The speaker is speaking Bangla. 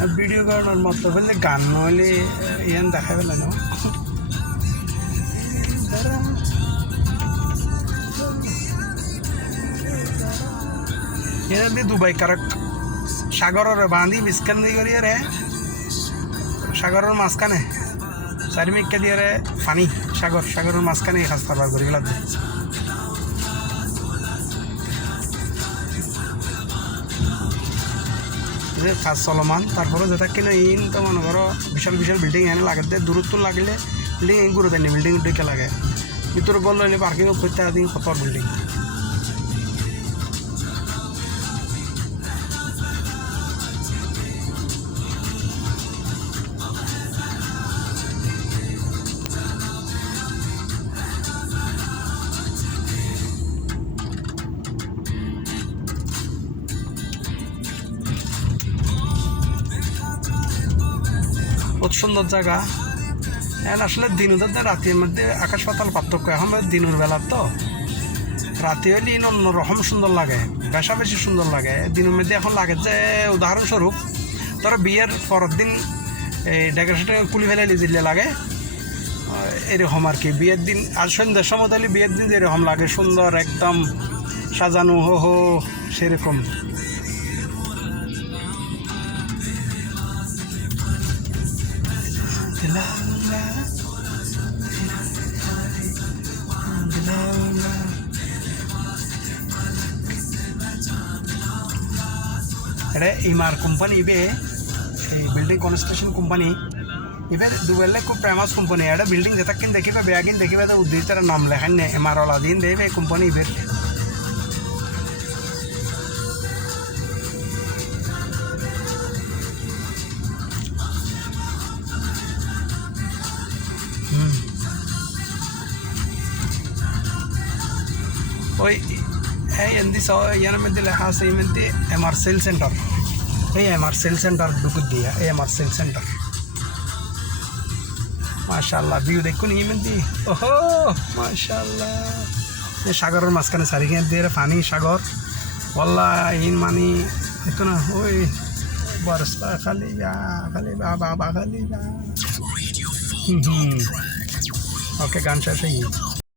আর ভিডিও করানোর মতো বললে গান নহলে ইয়ান দেখা পেলে না এনে দুবাই কারক সাগরের বাঁধি মিসকান দিয়ে করিয়ে রে সাগরের মাঝখানে চারিমিককে দিয়ে রে পানি সাগরের মাঝখানে খাস খাবার করি গেলাম যে কাজ চলমান তারপরে যেটা কিনা ইন তো মনে করো বিশাল বিশাল বিল্ডিং এনে লাগাতে দূরত্ব লাগলে বিল্ডিং ঘুরে দেয়নি বিল্ডিং ডেকে লাগে ভিতরে বললো এলে পার্কিং করতে দিন কত বিল্ডিং বহুত সুন্দর জায়গা এখন আসলে দিন ওদের রাতের মধ্যে আকাশ পাতাল পার্থক্য এখন দিনের বেলার তো রাতে হলে অন্যরকম সুন্দর লাগে বেশা বেশি সুন্দর লাগে দিনের মধ্যে এখন লাগে যে উদাহরণস্বরূপ ধরো বিয়ের পরের দিন এই ডেকোরেশন কুলি ফেলে দিলে লাগে এরকম আর কি বিয়ের দিন আর সন্ধ্যার সময় তাহলে বিয়ের দিন যেরকম লাগে সুন্দর একদম সাজানো হো হো সেরকম এটা ইমার কোম্পানি ইবে এই বিল্ডিং কনস্ট্রাকশন কোম্পানি এবার দুবেলে খুব ফেমাস কোম্পানি এটা বিল্ডিং যেটা কিন দেখিবে বেয়াগিন দেখিবে তো উদ্দিতার নাম লেখান নে এমআরওয়ালা দিন দেবে এই কোম্পানি ইবের ওই এই এন্দি ইয়ার মধ্যে লেখা আছে এই মধ্যে এমআর সেল সেন্টার এই এমআর সেল সেন্টার ঢুকুর দিয়া এই এমআর সেল সেন্টার মাশাআল্লাহ ভিউ দেখুন এই মধ্যে ওহো মাশাআল্লাহ এই সাগরের মাঝখানে চারিখানে দিয়ে পানি সাগর ওয়াল্লাহ ইন মানি দেখো না ওই বরসা খালি বাবা খালি ওকে গান শেষ হয়ে